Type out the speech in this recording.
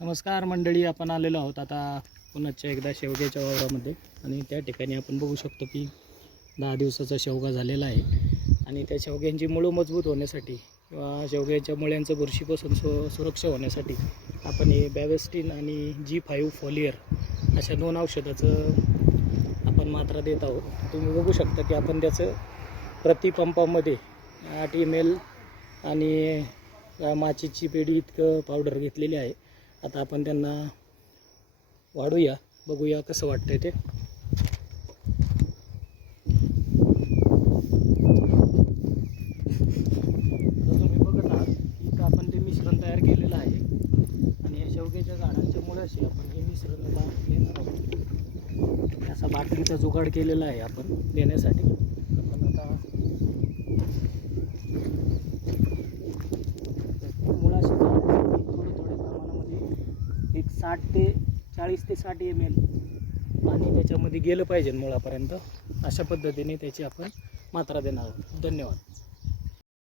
नमस्कार मंडळी, आपण आलेलो आहोत आता पुन्हा एकदा शेवग्याच्या वावरामध्ये. आणि त्या ठिकाणी आपण बघू शकतो की 10 दिवसाचा शेवगा झालेला आहे. आणि त्या शेवग्यांची मुळं मजबूत होण्यासाठी किंवा शेवग्याच्या मुळ्यांचं बुरशीपासून सुरक्षा होण्यासाठी आपण हे बॅवेस्टिन आणि G5 फॉलियर अशा 2 औषधाचं आपण मात्रा देत आहोत. तुम्ही बघू शकता की आपण त्याचं प्रतिपंपामध्ये 8 ml आणि माचीची पेढी इतकं पावडर घेतलेली आहे. आता आपण त्यांना वाढूया, बघूया कसं वाटतंय ते. तुम्ही बघत आहात इथं आपण ते मिश्रण तयार केलेलं आहे आणि या शेवग्याच्या झाडांच्या मुळाशी आपण हे मिश्रण देणार आहोत. असा बाटलीचा जुगाड केलेला आहे आपण देण्यासाठी. आपण आता मुळाशी एक 40 ते 60 ml पाणी त्याच्यामध्ये गेलं पाहिजे मुळापर्यंत. अशा पद्धतीने त्याची आपण मात्रा देणार आहोत. धन्यवाद.